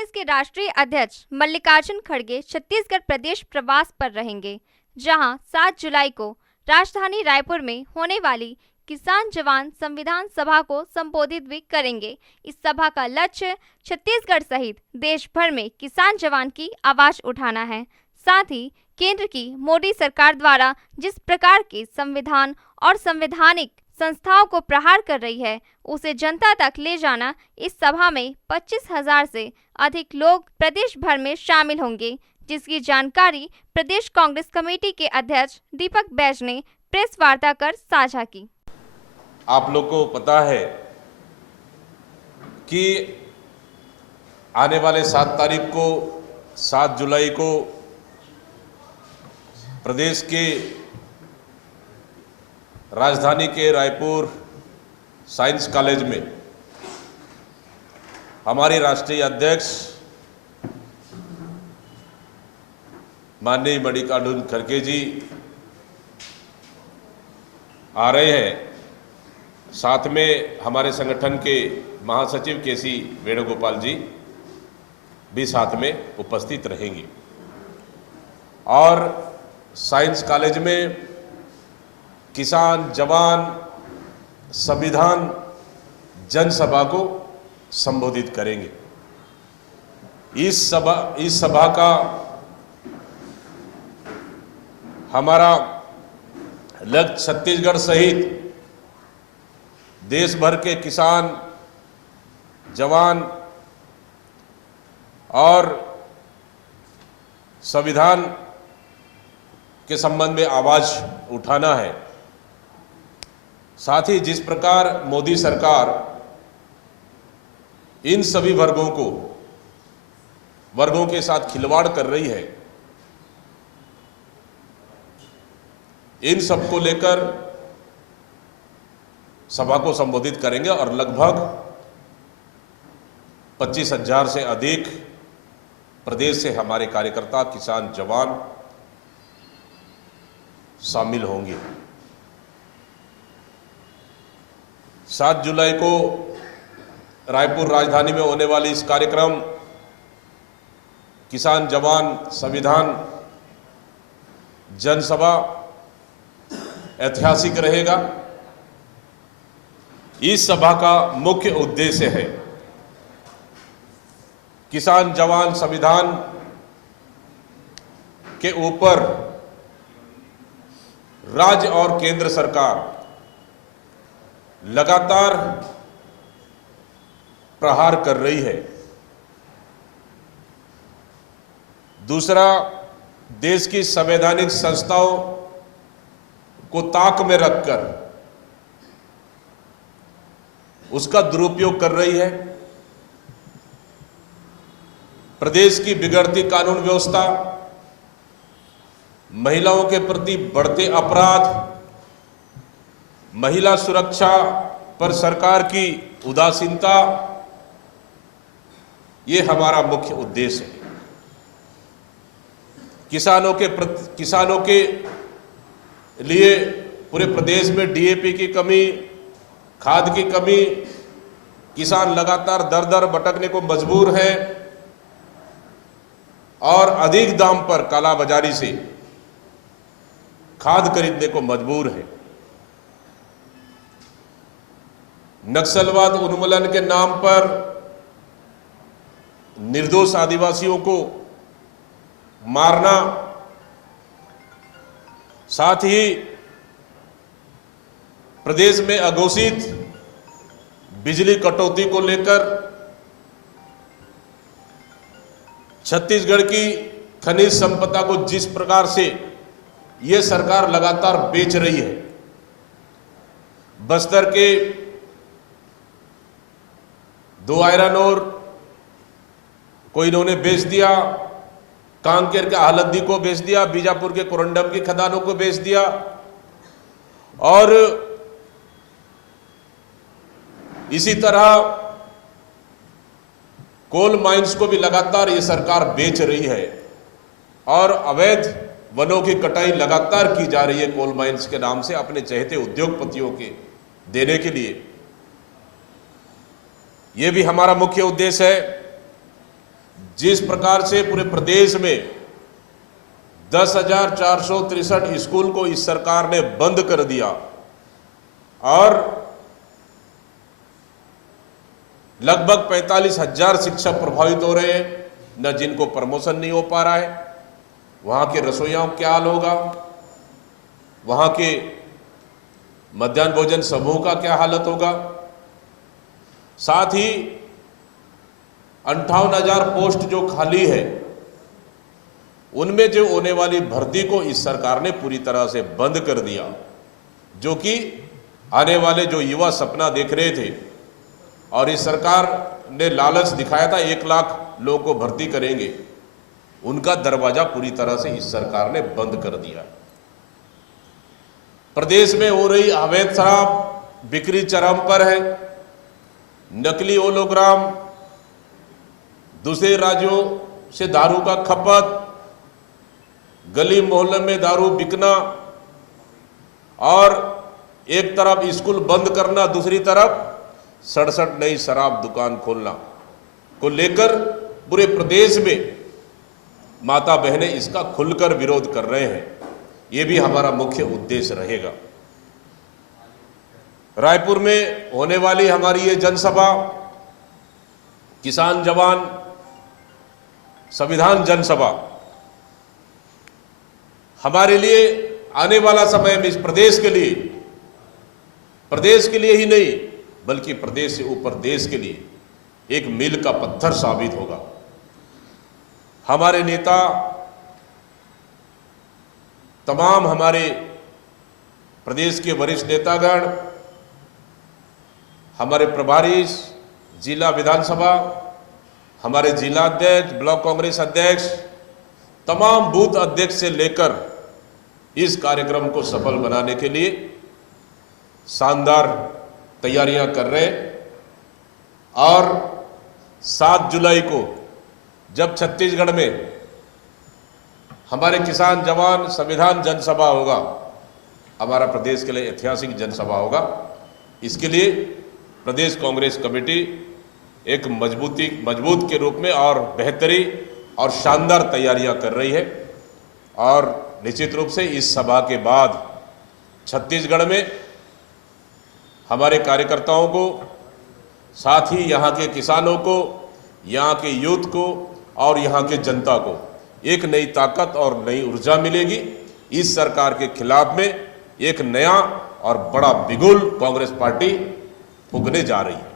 कांग्रेस के राष्ट्रीय अध्यक्ष मल्लिकार्जुन खड़गे छत्तीसगढ़ प्रदेश प्रवास पर रहेंगे, जहां 7 जुलाई को राजधानी रायपुर में होने वाली किसान जवान संविधान सभा को संबोधित भी करेंगे। इस सभा का लक्ष्य छत्तीसगढ़ सहित देश भर में किसान जवान की आवाज उठाना है। साथ ही केंद्र की मोदी सरकार द्वारा जिस प्रकार के संविधान और संवैधानिक संस्थाओं को प्रहार कर रही है, उसे जनता तक ले जाना। इस सभा में 25,000 से अधिक लोग प्रदेश भर में शामिल होंगे, जिसकी जानकारी प्रदेश कांग्रेस कमेटी के अध्यक्ष दीपक बैज ने प्रेस वार्ता कर साझा की। आप लोग को पता है कि आने वाले 7 तारीख को 7 जुलाई को प्रदेश के राजधानी के रायपुर साइंस कॉलेज में हमारे राष्ट्रीय अध्यक्ष माननीय मल्लिकार्जुन खड़गे जी आ रहे हैं। साथ में हमारे संगठन के महासचिव केसी वेणुगोपाल जी भी साथ में उपस्थित रहेंगे और साइंस कॉलेज में किसान जवान संविधान जनसभा को संबोधित करेंगे। इस सभा का हमारा लक्ष्य छत्तीसगढ़ सहित देश भर के किसान जवान और संविधान के संबंध में आवाज उठाना है। साथ ही जिस प्रकार मोदी सरकार इन सभी वर्गों के साथ खिलवाड़ कर रही है, इन सब को लेकर सभा को संबोधित करेंगे और लगभग 25,000 से अधिक प्रदेश से हमारे कार्यकर्ता किसान जवान शामिल होंगे। 7 जुलाई को रायपुर राजधानी में होने वाली इस कार्यक्रम किसान जवान संविधान जनसभा ऐतिहासिक रहेगा। इस सभा का मुख्य उद्देश्य है किसान जवान संविधान के ऊपर राज्य और केंद्र सरकार लगातार प्रहार कर रही है। दूसरा, देश की संवैधानिक संस्थाओं को ताक में रखकर उसका दुरुपयोग कर रही है। प्रदेश की बिगड़ती कानून व्यवस्था, महिलाओं के प्रति बढ़ते अपराध, महिला सुरक्षा पर सरकार की उदासीनता, ये हमारा मुख्य उद्देश्य है। किसानों के लिए पूरे प्रदेश में डीएपी की कमी, खाद की कमी, किसान लगातार दर दर भटकने को मजबूर है और अधिक दाम पर कालाबाजारी से खाद खरीदने को मजबूर है। नक्सलवाद उन्मूलन के नाम पर निर्दोष आदिवासियों को मारना, साथ ही प्रदेश में अघोषित बिजली कटौती को लेकर छत्तीसगढ़ की खनिज संपदा को जिस प्रकार से ये सरकार लगातार बेच रही है, बस्तर के 2 आयरन ओर को इन्होंने बेच दिया, कांकेर के हलद्दी को बेच दिया, बीजापुर के कोरंडम की खदानों को बेच दिया और इसी तरह कोल माइंस को भी लगातार ये सरकार बेच रही है और अवैध वनों की कटाई लगातार की जा रही है कोल माइंस के नाम से अपने चहेते उद्योगपतियों के देने के लिए। ये भी हमारा मुख्य उद्देश्य है। जिस प्रकार से पूरे प्रदेश में 10,463 स्कूल को इस सरकार ने बंद कर दिया और लगभग 45,000 शिक्षक प्रभावित हो रहे हैं, न जिनको प्रमोशन नहीं हो पा रहा है, वहां के रसोइयों का क्या हाल होगा, वहां के मध्याह्न भोजन समूह का क्या हालत होगा। साथ ही 58,000 पोस्ट जो खाली है उनमें जो होने वाली भर्ती को इस सरकार ने पूरी तरह से बंद कर दिया, जो कि आने वाले जो युवा सपना देख रहे थे और इस सरकार ने लालच दिखाया था 1 लाख लोगों को भर्ती करेंगे, उनका दरवाजा पूरी तरह से इस सरकार ने बंद कर दिया। प्रदेश में हो रही अवैध शराब बिक्री चरम पर है। नकली होलोग्राम, दूसरे राज्यों से दारू का खपत, गली मोहल्ले में दारू बिकना और एक तरफ स्कूल बंद करना, दूसरी तरफ 67 नई शराब दुकान खोलना को लेकर पूरे प्रदेश में माता बहनें इसका खुलकर विरोध कर रहे हैं। ये भी हमारा मुख्य उद्देश्य रहेगा। रायपुर में होने वाली हमारी ये जनसभा किसान जवान संविधान जनसभा हमारे लिए आने वाला समय में इस प्रदेश के लिए ही नहीं बल्कि प्रदेश से ऊपर देश के लिए एक मील का पत्थर साबित होगा। हमारे नेता, तमाम हमारे प्रदेश के वरिष्ठ नेतागण, हमारे प्रभारी जिला विधानसभा, हमारे जिला अध्यक्ष, ब्लॉक कांग्रेस अध्यक्ष, तमाम बूथ अध्यक्ष से लेकर इस कार्यक्रम को सफल बनाने के लिए शानदार तैयारियां कर रहे हैं। और 7 जुलाई को जब छत्तीसगढ़ में हमारे किसान जवान संविधान जनसभा होगा, हमारा प्रदेश के लिए ऐतिहासिक जनसभा होगा। इसके लिए प्रदेश कांग्रेस कमेटी एक मजबूत के रूप में और बेहतरी और शानदार तैयारियां कर रही है। और निश्चित रूप से इस सभा के बाद छत्तीसगढ़ में हमारे कार्यकर्ताओं को, साथ ही यहाँ के किसानों को, यहाँ के यूथ को और यहाँ के जनता को एक नई ताकत और नई ऊर्जा मिलेगी। इस सरकार के खिलाफ में एक नया और बड़ा बिगुल कांग्रेस पार्टी फूंकने जा रही है।